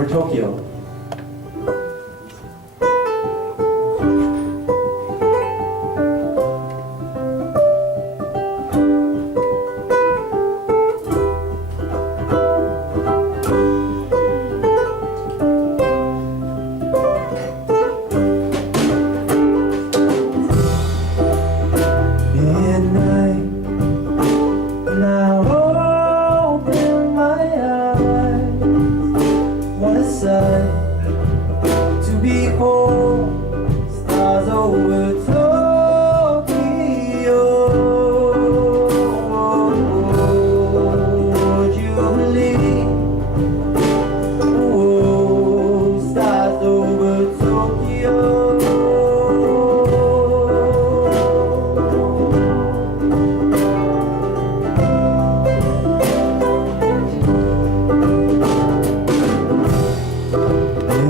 over Tokyo. To behold stars over Tokyo. Would you believe? Oh, stars over Tokyo.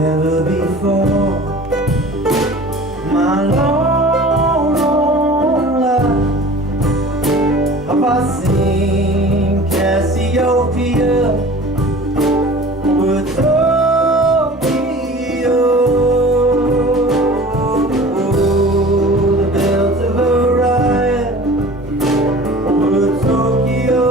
Never before my long, long life have I seen Cassiopeia over Tokyo. The belt of Orion over Tokyo.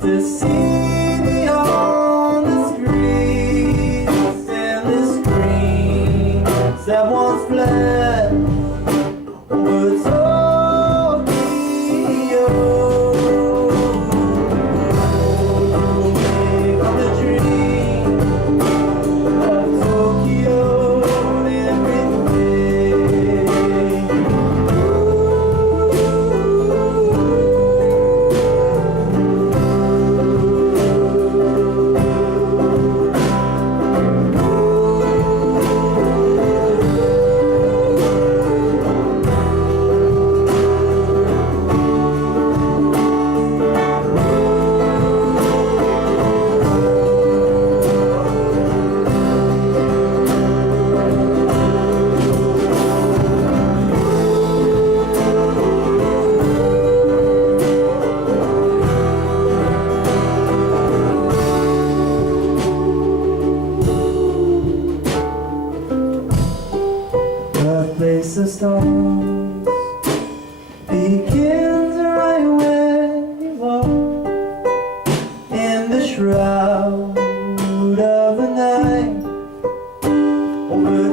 To see beyond the screens and the screens that once fled over Tokyo. Wake up the dream of Tokyo every day. Place of stars begins right where you are, in the shroud of the night over